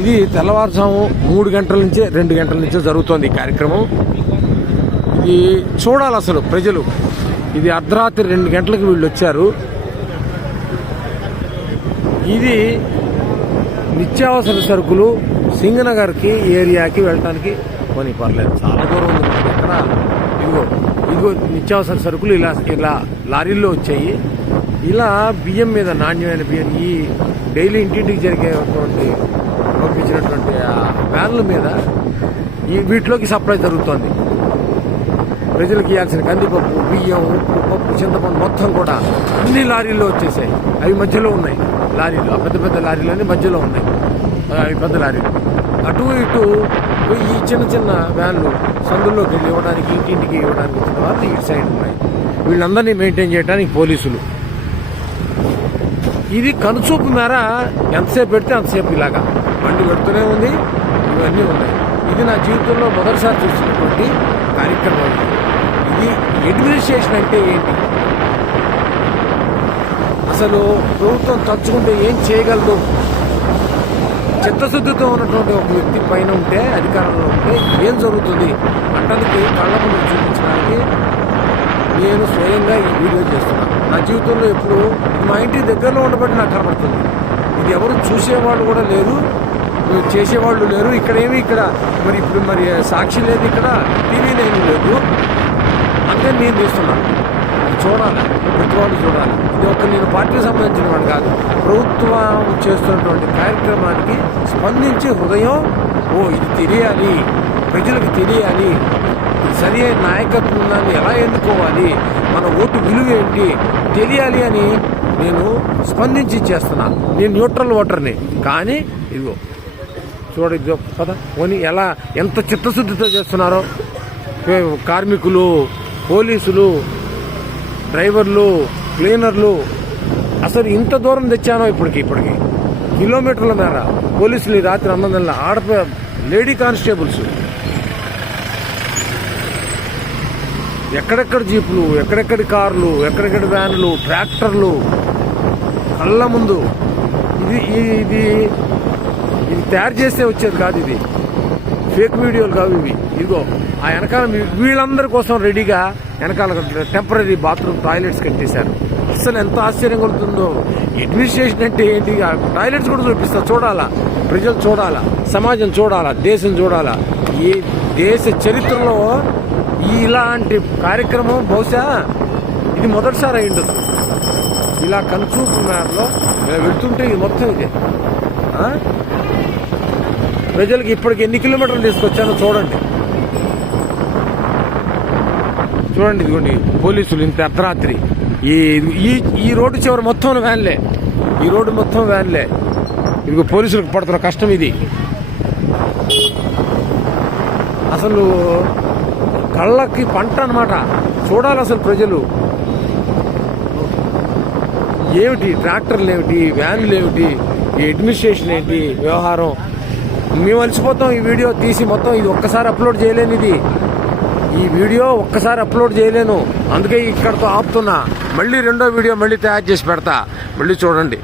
ఇది తెల్లవారుజాము 3 గంటల నుంచే 2 గంటల నుంచే జరుగుతోంది ఈ కార్యక్రమం. ఇది చూడాలి అసలు ప్రజలు. ఇది అర్ధరాత్రి 2 గంటలకు వీళ్ళు వచ్చారు. ఇది నిత్యావసర సరుకులు సింగనగర్కి ఏరియాకి వెళ్ళడానికి కొని పర్లేదు, చాలా దూరం ఉంది. ఎక్కడ ఇదిగో నిత్యావసర సరుకులు ఇలా లారీల్లో వచ్చాయి. ఇలా బియ్యం మీద, నాణ్యమైన బియ్యం, ఈ డైలీ ఇంటింటికి జరిగేటువంటి పంపించినటువంటి వ్యాన్ల మీద వీటిలోకి సప్లై జరుగుతోంది. ప్రజలకు ఇవ్వాల్సిన కందిపప్పు, బియ్యం, ఉప్పు, పప్పు, చింతపండు మొత్తం కూడా అన్ని లారీల్లో వచ్చేసాయి. అవి మధ్యలో ఉన్నాయి లారీలు, పెద్ద పెద్ద లారీలు మధ్యలో ఉన్నాయి. అవి పెద్ద లారీలు. అటు ఇటు ఈ చిన్న చిన్న వ్యాన్లు సందుల్లోకి వెళ్ళి ఇవ్వడానికి, ఇంటింటికి ఇవ్వడానికి వచ్చిన వాళ్ళు ఇటు సైడ్ ఉన్నాయి. వీళ్ళందరినీ మెయింటైన్ చేయడానికి పోలీసులు. ఇది కనుచూపు మేర ఎంతసేపు పెడితే అంతసేపు ఇలాగా బండి పెడుతూనే ఉంది. ఇవన్నీ ఉన్నాయి. ఇది నా జీవితంలో మొదటిసారి చూసినటువంటి కార్యక్రమం. ఇది అడ్మినిస్ట్రేషన్ అంటే ఏంటి, అసలు ప్రభుత్వం తలుచుకుంటే ఏం చేయగలదు? చిత్తశుద్ధితో ఉన్నటువంటి ఒక వ్యక్తి పైన ఉంటే, అధికారంలో ఉంటే ఏం జరుగుతుంది అంటానికి కళ్ళ ముందు చూపించడానికి నేను స్వయంగా ఈ వీడియో చేస్తున్నాను. నా జీవితంలో ఎప్పుడు మా ఇంటి దగ్గరలో ఉండబట్టి నాకు కనబడుతుంది. ఇది ఎవరు చూసేవాళ్ళు కూడా లేరు, చేసేవాళ్ళు లేరు. ఇక్కడ మరి ఇప్పుడు సాక్షి లేదు, ఇక్కడ టీవీ నేను లేదు. అందుకని నేను చేస్తున్నాను. చూడాలి, ప్రతి వాళ్ళు చూడాలి. ఇది నేను పార్టీకి సంబంధించిన వాడు కాదు. ప్రభుత్వం చేస్తున్నటువంటి కార్యక్రమానికి స్పందించి హృదయం, ఇది తెలియాలి, ప్రజలకు తెలియాలి, సరి అయిన నాయకత్వాన్ని ఎలా ఎన్నుకోవాలి, మన ఓటు విలువ ఏంటి తెలియాలి అని నేను స్పందించి చేస్తున్నాను. నేను న్యూట్రల్ ఓటర్ని. కానీ ఇదిగో చూడ పద ఓని ఎంత చిత్తశుద్ధితో చేస్తున్నారో కార్మికులు, పోలీసులు, డ్రైవర్లు, క్లీనర్లు. అసలు ఇంత దూరం తెచ్చానో ఇప్పటికి కిలోమీటర్ల మేర పోలీసులు ఈ రాత్రి 9 గంటల లేడీ కానిస్టేబుల్స్, ఎక్కడెక్కడ జీపులు, ఎక్కడెక్కడి కార్లు, ఎక్కడెక్కడి వ్యాన్లు, ట్రాక్టర్లు కళ్ళ ముందు. ఇది తయారు చేస్తే వచ్చేది కాదు. ఇది ఫేక్ వీడియోలు కావు ఇవి. ఇదిగో ఆ వెనకాల వీళ్ళందరి కోసం రెడీగా వెనకాల టెంపరీ బాత్రూమ్ టాయిలెట్స్ కట్టేశారు. అసలు ఎంత ఆశ్చర్యం కలుగుతుందో. అడ్మినిస్ట్రేషన్ అంటే ఏంటి? టాయిలెట్స్ కూడా చూపిస్తా. చూడాలా, ప్రజలు చూడాలా, సమాజం చూడాలా, దేశం చూడాలా. ఈ దేశ చరిత్రలో ఇలాంటి కార్యక్రమం బహుశా ఇది మొదటిసారి అయ్యిండదు. ఇలా కనుచూపు మేరలో వెళ్తుంటే ఇది మొత్తం ఇదే. ప్రజలకు ఇప్పటికి ఎన్ని కిలోమీటర్లు తీసుకొచ్చానో చూడండి. ఇదిగోండి పోలీసులు ఇంత అర్ధరాత్రి ఈ రోడ్డు చివరి మొత్తం వ్యాన్లే, ఈ రోడ్డు మొత్తం వ్యాన్లే. ఇదిగో పోలీసులకు పడుతున్న కష్టం ఇది. అసలు కళ్ళకి పంట అన్నమాట. చూడాలి అసలు ప్రజలు. ఏమిటి ట్రాక్టర్లు, ఏమిటి వ్యాన్లు, ఏమిటి ఈ అడ్మినిస్ట్రేషన్ ఏంటి వ్యవహారం. మేము అలసిపోతాం ఈ వీడియో తీసి మొత్తం. ఇది ఒక్కసారి అప్లోడ్ చేయలేను. ఈ వీడియో ఒక్కసారి అప్లోడ్ చేయలేను. అందుకే ఇక్కడతో ఆపుతున్నా. మళ్ళీ రెండో వీడియో మళ్ళీ తయారు చేసి పెడతా. మళ్ళీ చూడండి.